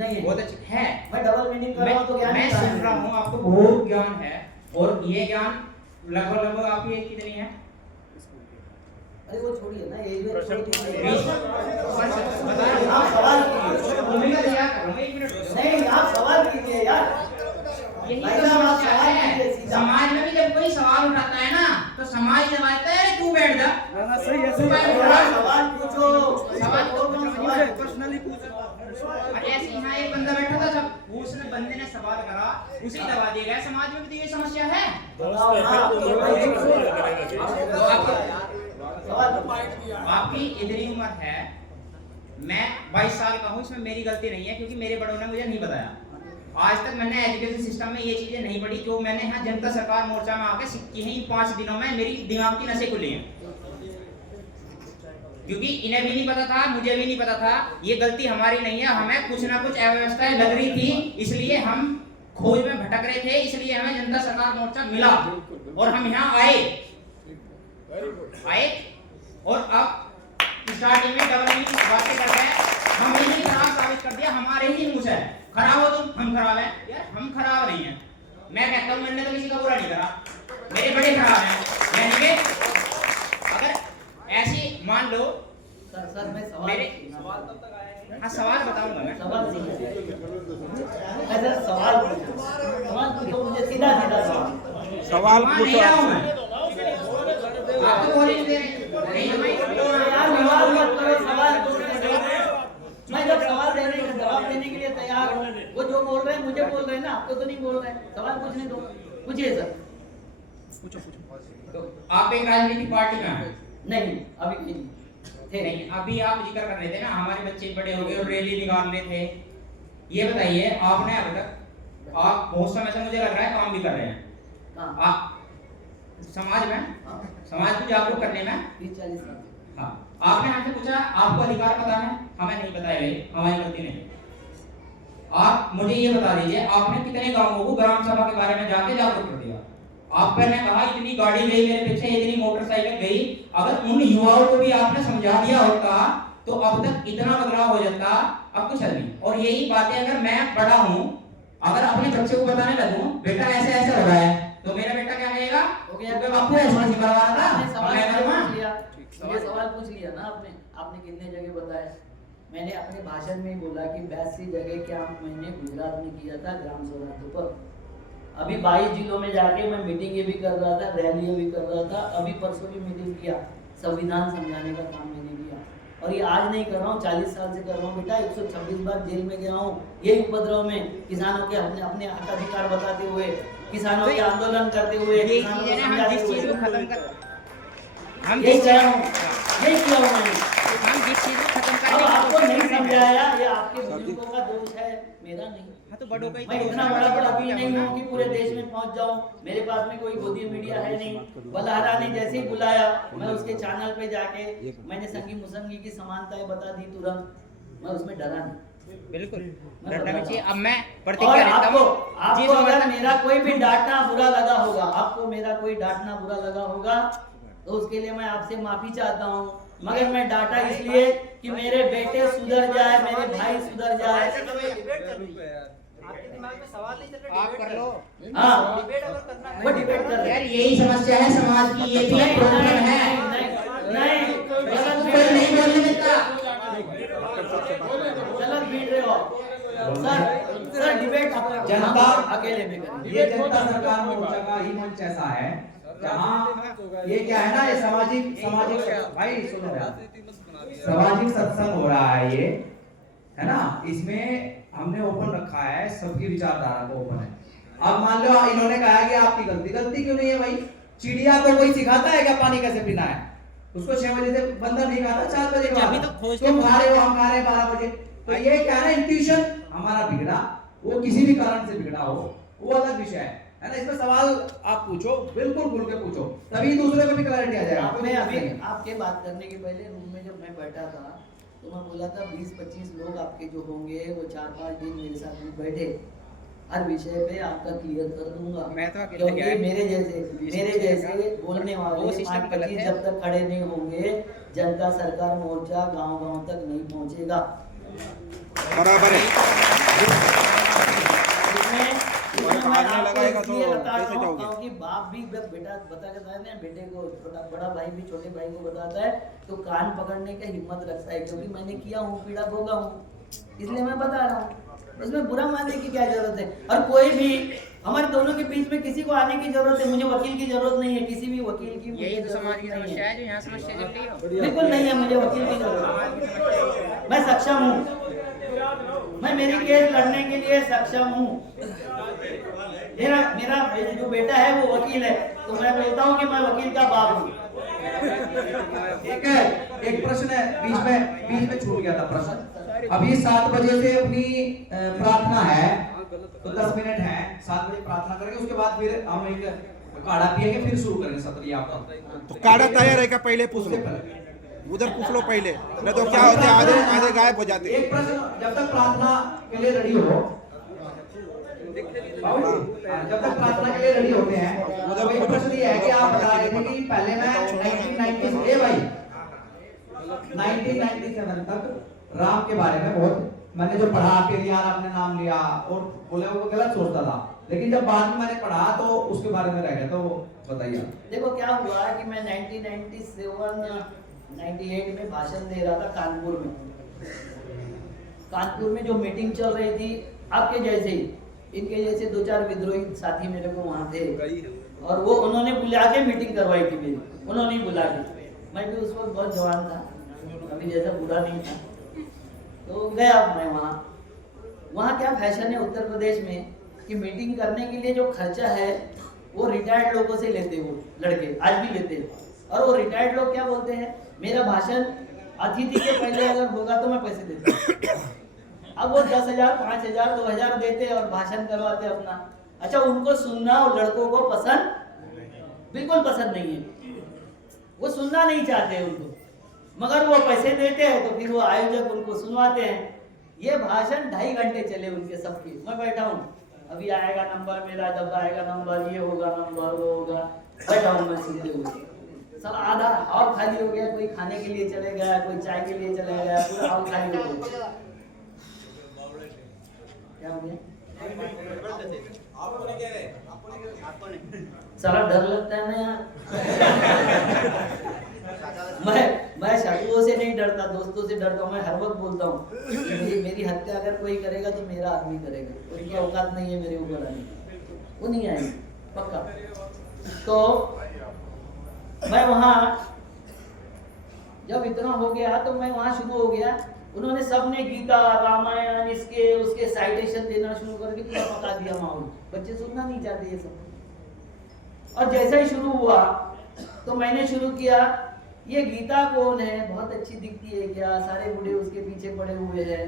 नहीं बहुत अच्छी है। मैं डबल मीनिंग कर रहा हूँ तो ज्ञान मैं नहीं सुन रहा हूँ, आपको बहुत ज्ञान है और ये ज्ञान लगभग लगभग आपकी एज कितनी है? अरे वो छोड़िए ना, ये भी प्रश्न छोड़िए। बता रहा हूँ। आप सवाल कीजिए। भूमिका तैयार कर रहा हूँ, 1 मिनट। नहीं आप सवाल कीजिए यार। यही भाई तो साहब, आप समस्या सवाल है। कीजिए सीधा। समाज में भी जब कोई सवाल उठाता है ना तो समाज जवाबता है तू बैठ जा। सही है, तू बैठ अरे जा। यार, सवाल पूछो। सवाल सवाल पर्सनली पूछ। ऐसे यहाँ एक बंदा बैठा था, सब उसने बंदे ने सवाल करा, उसे दबा दिया गया। समाज में भी तो ये समस्या है। आपकी इतनी उम्र है, मैं 22 साल का हूँ, इसमें मेरी गलती नहीं है क्योंकि मेरे बड़ों ने मुझे नहीं बताया। आज तक मैंने एजुकेशन सिस्टम में ये चीजें नहीं पढ़ी जो मैंने यहाँ जनता सरकार मोर्चा में आके सीखी हैं। 5 दिनों में मेरी दिमाग की नसें खुली हैं क्योंकि इन्हें भी नहीं पता था, मुझे भी नहीं पता था। ये गलती हमारी नहीं है, हमें कुछ ना कुछ अव्यवस्थाएं लग रही थी, इसलिए हम खोज में भटक रहे थे, इसलिए हमें जनता सरकार मोर्चा मिला और हम यहाँ आए और अब स्टार्टिंग में डबल मीनिंग बातें करके हम ही खराब साबित कर दिया। हमारे ही मुंह से खराब हो तुम, हम खराब हैं यार, हम खराब नहीं हैं। मैं कहता हूँ मैंने तो किसी का बुरा नहीं करा, मेरे बड़े खराब हैं। यानी अगर ऐसी मान लो सर मैं सवाल मेरे सवाल कब तक आएंगे? हाँ सवाल बताऊंगा मैं। सवाल ऐसा सवाल पूछो मुझे सीधा सीधा सवाल। सवाल मान पूछो नहीं रहा हूँ आपसे। मैं, आप तो बोल ही नहीं दे रहे। यार विवाद मत करो, सवाल मैं जब सवाल देने का जवाब देने के लिए तैयार हूँ। वो जो बोल रहे हैं मुझे बोल रहे हैं ना, आपको तो नहीं बोल रहे हैं। सवाल पूछने दो, पूछिए सर। पूछो पूछो। तो आप एक राजनीतिक पार्टी में हैं? नहीं अभी नहीं थे। नहीं, अभी आप जिक्र कर रहे थे ना हमारे बच्चे बड़े हो गए और रैली निकाल रहे थे। ये बताइए आपने अब तक, आप बहुत समय से मुझे लग रहा है काम भी कर रहे हैं कहाँ? आप समाज में, समाज को जागरूक करने में। 30-40 साल। हाँ, आपने हमसे पूछा आपको अधिकार पता है, हमें नहीं बताया गए, हमारी गलती नहीं। आप मुझे ये बता दीजिए आपने कितने गांवों को ग्राम सभा के बारे में जाके जागरूक कर दिया? आप ने कहा इतनी गाड़ी गई मेरे पीछे, इतनी मोटरसाइकिल गई। अगर उन युवाओं को भी आपने समझा दिया होता तो अब तक इतना बदलाव हो जाता। अब कुछ नहीं। और यही बातें अगर मैं बड़ा हूँ अगर अपने बच्चे को बताने लगूं बेटा ऐसे ऐसे हो रहा है तो मेरा बेटा क्या कहेगा? हो गया। क्योंकि बापू ऐसा नहीं करवा रहा था। आपने सवाल मैं करूँगा। पूछ लिया, ये सवाल पूछ लिया ना आपने। आपने कितने जगह बताया? मैंने अपने भाषण में ही बोला कि 82 जगह कैंप मैंने गुजरात में किया था ग्राम स्वराज्य पर। अभी 22 जिलों में जाके मैं मीटिंगें भी कर रहा था, रैलियां भी कर रहा था। अभी परसों भी मीटिंग किया, संविधान समझाने का काम मैंने किया। और ये आज नहीं कर रहा हूँ, 40 साल से कर रहा हूँ बेटा। 126 बार जेल में गया हूँ यही उपद्रव में, किसानों के अपने हकाधिकार बताते हुए, किसानों के आंदोलन करते हुए, यही किसानों चीज़ को है ना, हम समझाते जिस चीज़ को हुए। खत्म कर हम यही जिस किया चीज़ हूँ, यही किया हूँ मैंने। हम जिस चीज़ को खत्म अब करने की आपको कोशिश नहीं कर रहे हैं। समझाया, ये आपके बुजुर्गों का दोष है, मेरा नहीं। हाँ तो बड़ों का ही मैं तो इतना दोष है, बड़ा बड़ों बड़ा का भी क्या नहीं बोलना? हूँ कि पूरे देश में पहुंच जाऊं। मेरे पास में कोई गोदी मीडिया है नहीं। बलहारा ने जैसे ही बुलाया, मैं उसके चैनल पे जाके मैंने संगी मुसंगी की समानताएं बता दी तुरंत। मैं उसमें डरा नहीं। बिल्कुल मैं डरना भी बताता चाहिए। हूं। अब मैं और प्रतिज्ञा लेता आपको हूँ जिस आपको अगर वक्त मेरा कोई भी डांटना बुरा लगा होगा, आपको मेरा कोई डांटना बुरा लगा होगा तो उसके लिए मैं आपसे माफी चाहता हूँ। मगर मैं डांटा इसलिए कि मेरे बेटे सुधर जाए, मेरे भाई सुधर जाए। आपके दिमाग में सवाल नहीं चल रहा, आप डिबेट कर लो। हाँ, डिबेट अगर करना है वो डिबेट कर रहे यार हैं। यही समस्या है समाज की, ये भी एक प्रॉब्लम है। नहीं, गलत फिर नहीं बोलने देता। गलत बीट रहे हो सर डिबेट जनता अकेले में करें। ये जनता सरकार मोर्चा का ही मंच ऐसा है जहाँ ये क्या है ना, ये सामाजिक भाई सुनो यार, सामाजिक सत्संग हो रहा है ये, है ना। इसमें हमने ओपन रखा है, सबकी विचारधारा को ओपन है। अब मान लो इन्होंने कहा कि आपकी गलती क्यों नहीं है भाई? चिड़िया को कोई सिखाता है क्या पानी कैसे पीना है? उसको 6 बजे से बंदर नहीं खाता, 4 बजे खाता। अभी तो खोजते तुम खा रहे हो, हम खा रहे हैं 12 बजे। तो ये क्या है ना, इंट्यूशन हमारा बिगड़ा, वो किसी भी कारण से बिगड़ा हो, वो अलग विषय है ना। इसमें सवाल आप पूछो, बिल्कुल खुल के पूछो, तभी दूसरे को भी क्लैरिटी आ जाएगा। मैं अभी आपके बात करने के पहले रूम में जब मैं बैठा था तो मैं बोला था 20-25 लोग आपके जो होंगे वो 4-5 दिन मेरे साथ में बैठे, हर विषय पे आपका क्लियर कर दूंगा। मैं तो अकेले क्योंकि गया है। मेरे जैसे बोलने वो वाले सिस्टम 5-25 गलत है। जब तक खड़े नहीं होंगे, जनता सरकार मोर्चा गांव-गांव तक नहीं पहुंचेगा। बराबर है। इसमें मैं आग नहीं आपको लगाएगा तो इसलिए बता कैसे रहा हूं जाओगे? क्योंकि बाप भी जब बेटा बता के बताते हैं, बेटे को छोटा बड़ा भाई भी छोटे भाई को बताता है तो कान पकड़ने का हिम्मत रखता है, क्योंकि मैंने किया हूँ, पीड़ा भोगा हूँ, इसलिए मैं बता रहा हूँ। इसमें बुरा मानने की क्या जरूरत है? और कोई भी हमारे दोनों के बीच में किसी को आने की जरूरत है, मुझे वकील की जरूरत नहीं है, किसी भी वकील की मुझे यही तो जरूरत समाज की नहीं समस्या है जो यहाँ समस्या चल रही है। बिल्कुल नहीं है, मुझे वकील की जरूरत। मैं सक्षम हूँ, मैं मेरी केस लड़ने के लिए सक्षम हूँ। मेरा जो बेटा है वो वकील है, तो मैं बोलता हूँ कि मैं वकील का बाप हूँ। एक है, एक प्रश्न है, बीच में छूट गया था प्रश्न। अभी 7 बजे से अपनी प्रार्थना है, तो 10 मिनट है, 7 बजे प्रार्थना करेंगे, उसके बाद फिर हम एक काढ़ा पिएंगे, फिर शुरू करेंगे सत्र। ये आपका तो काढ़ा तैयार है क्या? पहले पूछ लो, उधर पूछ लो पहले, नहीं तो क्या होते आधे आधे गायब हो जाते। एक प्रश्न, जब तक प्रार्थना के लिए रेडी हो, जब तक प्रार्थना के लिए रेडी होते हैं, तो एक प्रश्न ये है कि आप बता रहे थे कि पहले मैं 1997 तक राम के बारे में बहुत मैंने जो पढ़ा, आपके लिए आपने नाम लिया और बोले वो गलत सोचता था, लेकिन जब बाद में मैंने पढ़ा तो उसके बारे में रह गया। तो बताइए। देखो क्या हुआ कि मैं 1998 में भाषण दे रहा था कानपुर में जो मीटिंग चल रही थी, आपके जैसे ही इनके जैसे 2-4 विद्रोही साथी मेरे को वहाँ थे, और वो उन्होंने बुला के मीटिंग करवाई थी मेरी, उन्होंने ही बुला के। मैं भी उस वक्त बहुत जवान था, अभी जैसा बुरा नहीं था, तो गया मैं वहाँ क्या फैशन है उत्तर प्रदेश में कि मीटिंग करने के लिए जो खर्चा है वो रिटायर्ड लोगों से लेते वो लड़के, आज भी लेते हैं। और वो रिटायर्ड लोग क्या बोलते हैं, मेरा भाषण अतिथि के पहले अगर होगा तो मैं पैसे देता हूँ। अब वो 10,000, 5,000, 2,000 देते और भाषण करवाते अपना। अच्छा, उनको सुनना और लड़कों को बिल्कुल पसंद नहीं है, वो सुनना नहीं चाहते उनको, मगर वो पैसे देते हैं तो फिर वो आयोजक उनको सुनवाते हैं। ये भाषण 2.5 घंटे चले उनके सबके। मैं बैठा हूँ, अभी आएगा नंबर मेरा, जब आएगा नंबर, ये होगा नंबर, वो होगा, बैठा हूँ मैं सुनते हुए। सब आधा हॉल खाली हो गया, कोई खाने के लिए चले गया, कोई चाय के लिए चले गया, पूरा हॉल खाली हो गया। क्या हो गया? बोलते थे आपको नहीं सारा डर लगता है ना यार। मैं शत्रुओं से नहीं डरता, दोस्तों से डरता हूँ। मैं हर वक्त बोलता हूँ मेरी हत्या अगर कोई करेगा तो मेरा आदमी करेगा, उनकी औकात नहीं है मेरे ऊपर आने की, वो नहीं आएगी पक्का। तो मैं वहाँ जब इतना हो गया तो मैं वहाँ शुरू हो गया। उन्होंने सबने गीता रामायण इसके उसके साइटेशन देना शुरू करके पूरा पका दिया माहौल। बच्चे सुनना नहीं चाहते ये सब। और जैसा ही शुरू हुआ तो मैंने शुरू किया, ये गीता कौन है, बहुत अच्छी दिखती है क्या, सारे बूढ़े उसके पीछे पड़े हुए हैं।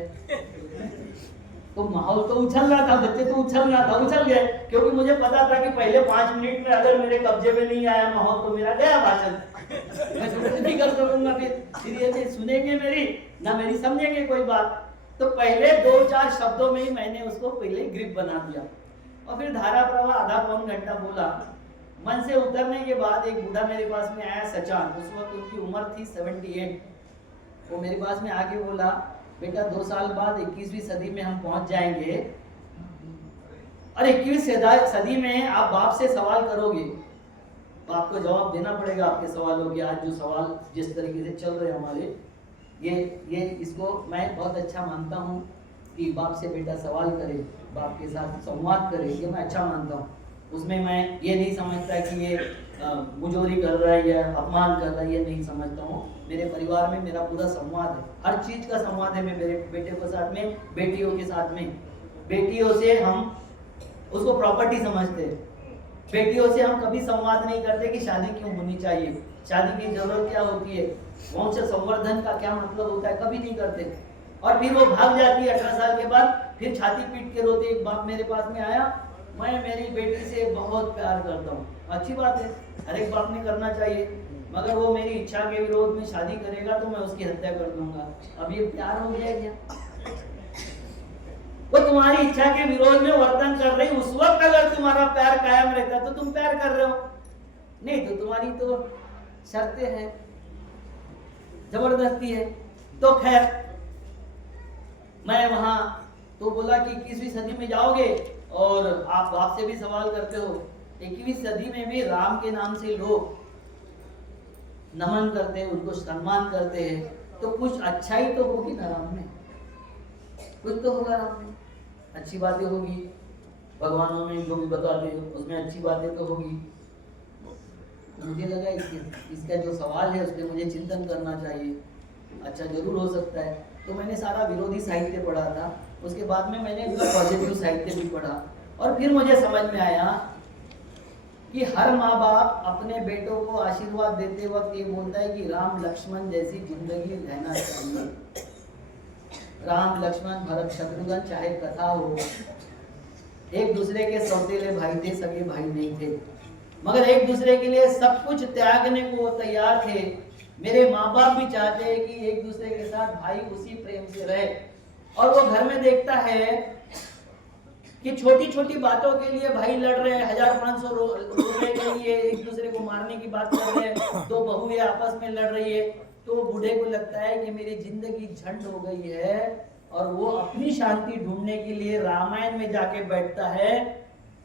तो माहौल तो उछल रहा था, बच्चे तो उछल गए, क्योंकि मुझे पता था कि पहले 5 मिनट में अगर मेरे कब्जे में नहीं आया माहौल तो मेरा गया भाषण। मैं कुछ नहीं कर सकूंगा, फिर ये सुनेंगे मेरी ना मेरी समझेंगे कोई बात। तो पहले 2-4 शब्दों में ही मैंने उसको पहले ग्रिप बना दिया और फिर धारा प्रवाह आधा पौन घंटा बोला। मन से उतरने के बाद एक बूढ़ा मेरे पास में आया, सचान, उस वक्त उनकी उम्र थी 78। वो मेरे पास में आके बोला, बेटा 2 साल बाद 21वीं सदी में हम पहुंच जाएंगे और 21वीं सदी में आप बाप से सवाल करोगे तो आपको जवाब देना पड़ेगा आपके सवालों के। आज जो सवाल जिस तरीके से चल रहे हमारे, ये इसको मैं बहुत अच्छा मानता हूँ कि बाप से बेटा सवाल करे, बाप के साथ संवाद करे, ये मैं अच्छा मानता हूँ। उसमें मैं ये नहीं समझता कि ये मुजोरी कर रहा है या अपमान कर रहा है, ये नहीं समझता हूँ। मेरे परिवार में मेरा पूरा संवाद है, हर चीज का संवाद है। मैं मेरे बेटे के साथ में, बेटियों के साथ में, बेटियों से हम उसको प्रॉपर्टी समझते हैं। बेटियों से हम कभी संवाद नहीं करते कि शादी क्यों होनी चाहिए, शादी की जरूरत क्या होती है, वंश संवर्धन का क्या मतलब होता है, कभी नहीं करते। और फिर वो भाग जाती है 18 साल के बाद, फिर छाती पीट के रोते। एक बाप मेरे पास में आया, मैं मेरी बेटी से बहुत प्यार करता हूँ, अच्छी बात है, हर एक बाप ने करना चाहिए, मगर वो मेरी इच्छा के विरोध में शादी करेगा तो मैं उसकी हत्या कर दूंगा। अब ये प्यार हो गया क्या? वो तुम्हारी इच्छा के विरोध में वर्तन कर रही, उस वक्त अगर तुम्हारा प्यार कायम रहता तो तुम प्यार कर रहे हो, नहीं तो तुम्हारी तो शर्तें हैं, जबरदस्ती है। तो खैर मैं वहां तो बोला कि 21वीं सदी में जाओगे और आप बाप से भी सवाल करते हो। 21वीं सदी में भी राम के नाम से लोग नमन करते हैं, उनको सम्मान करते हैं, तो कुछ अच्छाई तो होगी ना राम में, कुछ तो होगा राम में, अच्छी बातें होगी। भगवानों में जो भी बताते हो उसमें अच्छी बातें तो होगी। मुझे लगा इसका जो सवाल है उस पर मुझे चिंतन करना चाहिए, अच्छा जरूर हो सकता है। तो मैंने सारा विरोधी साहित्य पढ़ा था, उसके बाद में मैंने पॉजिटिव साहित्य भी पढ़ा और फिर मुझे समझ में आया कि हर माँ बाप अपने बेटों को आशीर्वाद देते वक्त ये बोलता है कि राम लक्ष्मण जैसी जिंदगी रहना चाहिए। राम लक्ष्मण भरत शत्रुघ्न चाहे कथा हो, एक दूसरे के सौतेले भाई थे, सगे भाई नहीं थे, मगर एक दूसरे के लिए सब कुछ त्यागने को तैयार थे। मेरे माँ बाप भी चाहते हैं कि एक दूसरे के साथ भाई उसी प्रेम से रहे। और वो घर में देखता है कि छोटी छोटी बातों के लिए भाई लड़ रहे हैं, 1500 रुपए के लिए एक दूसरे को मारने की बात कर रहे हैं, 2 बहुएं आपस में लड़ रही है। तो बूढ़े को लगता है कि मेरी जिंदगी झंड हो गई है और वो अपनी शांति ढूंढने के लिए रामायण में जाके बैठता है।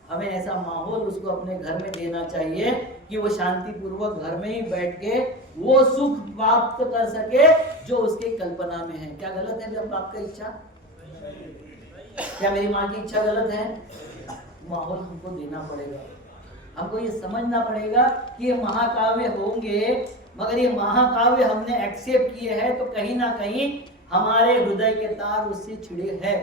हमें ऐसा माहौल उसको अपने घर में देना चाहिए कि वो शांति पूर्वक घर में ही बैठ के वो सुख प्राप्त कर सके जो उसके कल्पना में है। क्या गलत है जब आपका इच्छा? क्या मेरी माँ की इच्छा गलत है? माहौल हमको देना पड़ेगा, हमको ये समझना पड़ेगा कि ये महाकाव्य होंगे, मगर ये महाकाव्य हमने एक्सेप्ट किए हैं तो कहीं ना कहीं हमारे हृदय के तार उससे छिड़े हैं,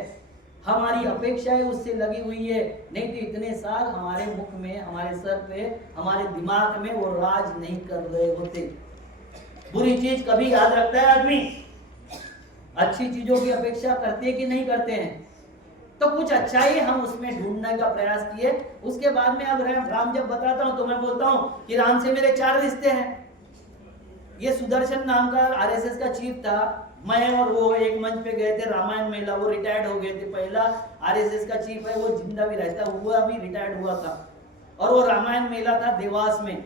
हमारी अपेक्षाएं उससे लगी हुई है। नहीं तो इतने साल हमारे मुख में, हमारे सर पे, हमारे दिमाग में वो राज नहीं कर रहे होते। बुरी चीज कभी याद रखता है आदमी, अच्छी चीजों की अपेक्षा करते हैं कि नहीं करते हैं? तो कुछ अच्छाई हम उसमें ढूंढने का प्रयास किए। उसके बाद में अब राम जब बताता हूं तो मैं बोलता हूं कि राम से मेरे 4 रिश्ते हैं। ये सुदर्शन नाम का आरएसएस का चीफ था, मैं और वो एक मंच पे गए थे रामायण मेला, वो रिटायर्ड हो गए थे। पहला आरएसएस का चीफ है, वो जिंदा भी रहता, वो अभी रिटायर्ड हुआ था। और वो रामायण मेला था देवास में,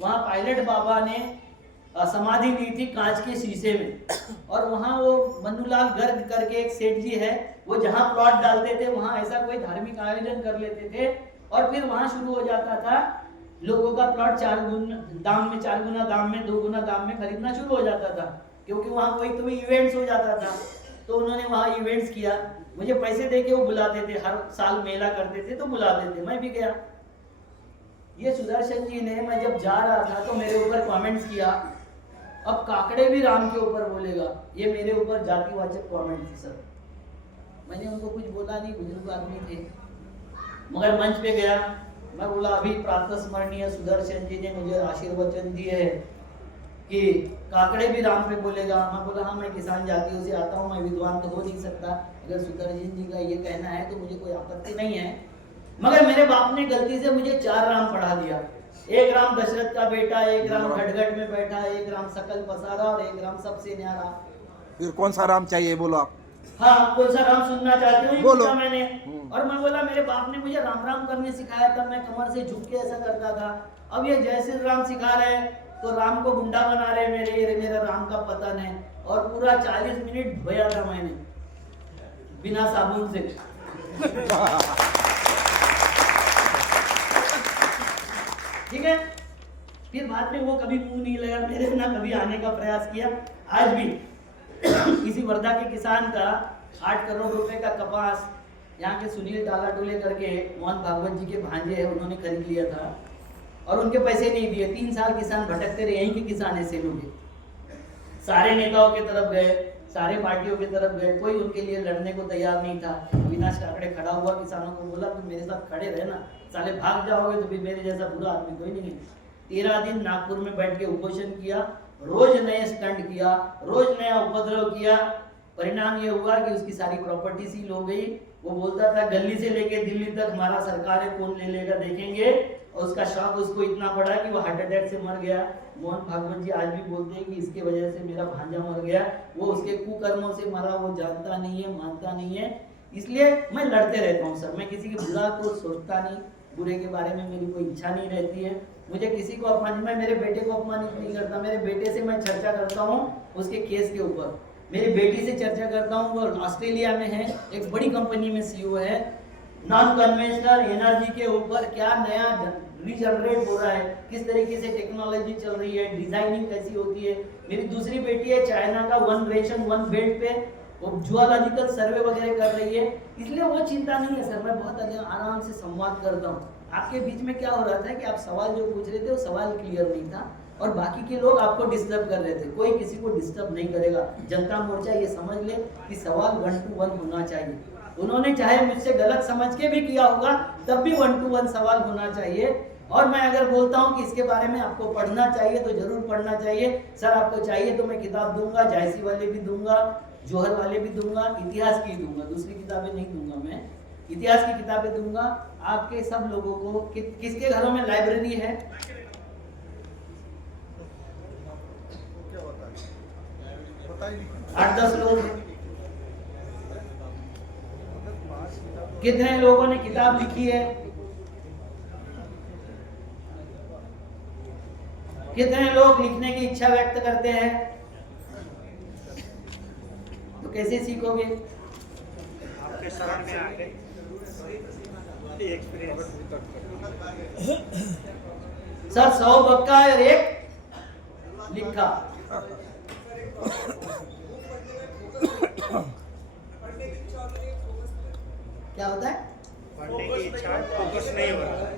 वहाँ पायलट बाबा ने समाधि ली थी कांच के शीशे में। और वहाँ वो मन्नूलाल गर्ग करके एक सेठ जी है, वो जहाँ प्लॉट डालते थे वहाँ ऐसा कोई धार्मिक आयोजन कर लेते थे और फिर वहाँ शुरू हो जाता था लोगों का प्लॉट 4 गुना दाम में 2 गुना दाम में खरीदना शुरू हो जाता था, क्योंकि वहाँ कोई तो भी इवेंट्स हो जाता था। तो उन्होंने वहाँ इवेंट्स किया, मुझे पैसे दे के वो बुलाते थे, हर साल मेला करते थे तो बुलाते थे, मैं भी गया। ये सुदर्शन जी ने, मैं जब जा रहा था तो मेरे ऊपर कमेंट्स किया, अब काकड़े भी राम के ऊपर बोलेगा, ये मेरे ऊपर जातिवाचक कमेंट थी सर। मैंने उनको कुछ बोला नहीं, बुजुर्ग आदमी थे, मगर मंच पे गया, मैं बोला अभी प्रातः स्मरणीय सुदर्शन जी ने मुझे आशीर्वचन दिए है कि काकड़े भी राम पे बोलेगा। मैं बोला हाँ, मैं किसान जातियों से आता हूँ, मैं विद्वान तो हो नहीं सकता, अगर सुदर्शन जी का ये कहना है तो मुझे कोई आपत्ति नहीं है। मगर मेरे बाप ने गलती से मुझे 4 राम पढ़ा दिया, 1 राम दशरथ का बेटा, 1 राम घटघट में बैठा, 1 राम सकल पसारा और 1 राम सबसे न्यारा। फिर कौन सा राम चाहिए बोलो आप? हाँ, कौन सा राम सुनना चाहते हो, ये बोलो। पूछा मैंने। और मैं बोला मेरे बाप ने मुझे राम राम करने सिखाया था, मैं कमर से झुक के ऐसा करता था। अब ये जय श्री राम सिखा रहे हैं तो राम को गुंडा बना रहे, मेरा राम का पतन है। और पूरा 40 मिनट धोया था मैंने बिना साबुन से। ठीक है, फिर बाद में वो कभी मुंह नहीं लगा मेरे, ना कभी आने का प्रयास किया। आज भी किसी वर्धा के किसान का 8 करोड़ रुपए का कपास यहाँ के सुनील टालाटोले करके मोहन भागवत जी के भांजे हैं, उन्होंने खरीद लिया था और उनके पैसे नहीं दिए। 3 साल किसान भटकते रहे, यहीं के किसान ऐसे लोग हैं। सारे नेताओं की तरफ गए, सारे पार्टियों की तरफ गए, कोई उनके लिए लड़ने को तैयार नहीं था। अविनाश काकड़े खड़ा हुआ, किसानों को बोला तुम मेरे साथ खड़े रहे ना, साले भाग जाओगे तो फिर मेरे जैसा बुरा आदमी कोई नहीं है। 13 दिन नागपुर में बैठ के उपोषण किया, रोज नए स्टंट किया, रोज नया उपद्रव किया। परिणाम ये हुआ कि उसकी सारी प्रॉपर्टी सील हो गई। वो बोलता था गली से लेके दिल्ली तक हमारा सरकार है, कौन ले लेगा देखेंगे। और उसका शौक उसको इतना पड़ा कि वो हार्ट अटैक से मर गया। मोहन भागवत जी आज भी बोलते हैं कि इसके वजह से मेरा भांजा मर गया, वो उसके कुकर्मों से मरा, वो जानता नहीं है, मानता नहीं है। इसलिए मैं लड़ते रहता हूँ सर, मैं किसी के बुरा को सोचता नहीं, बुरे के बारे में मेरी कोई इच्छा नहीं रहती है। मुझे किसी को अपमानित, मैं मेरे बेटे को अपमानित नहीं करता। मेरे बेटे से मैं चर्चा करता हूँ उसके केस के ऊपर, मेरी बेटी से चर्चा करता हूँ, वो ऑस्ट्रेलिया में है, एक बड़ी कंपनी में सीईओ है। नॉन कन्वेंशनल एनर्जी के ऊपर क्या नया रीजनरेट हो रहा है, किस तरीके से टेक्नोलॉजी चल रही है, डिजाइनिंग कैसी होती है। मेरी दूसरी बेटी है चाइना का 1 नेशन 1 बेल्ट पे वो जूलॉजिकल सर्वे वगैरह कर रही है। इसलिए वो चिंता नहीं है सर, मैं बहुत आराम से संवाद करता हूँ। आपके बीच में क्या हो रहा था कि आप सवाल जो पूछ रहे थे वो सवाल क्लियर नहीं था और बाकी के लोग आपको डिस्टर्ब कर रहे थे। कोई किसी को डिस्टर्ब नहीं करेगा। जनता मोर्चा ये समझ ले कि सवाल 1 to 1 होना चाहिए। उन्होंने चाहे मुझसे गलत समझ के भी किया होगा तब भी 1 to 1 सवाल होना चाहिए। और मैं अगर बोलता हूँ कि इसके बारे में आपको पढ़ना चाहिए तो जरूर पढ़ना चाहिए। सर आपको चाहिए तो मैं किताब दूंगा, जायसी वाले भी दूंगा, जोहर वाले भी दूंगा, इतिहास की दूंगा, दूसरी किताबें नहीं दूंगा। मैं इतिहास की किताबें दूंगा आपके सब लोगों को। किसके घरों में लाइब्रेरी है? क्या होता है 8-10 लोग। कितने लोगों ने किताब लिखी है? कितने लोग लिखने की इच्छा व्यक्त करते हैं? तो कैसे सीखोगे? आपके शरण में आके एक्सपीरियंस। सर 100 बक्का और 1 लिखा। क्या होता है? पढ़ने की इच्छा फोकस नहीं हो रहा।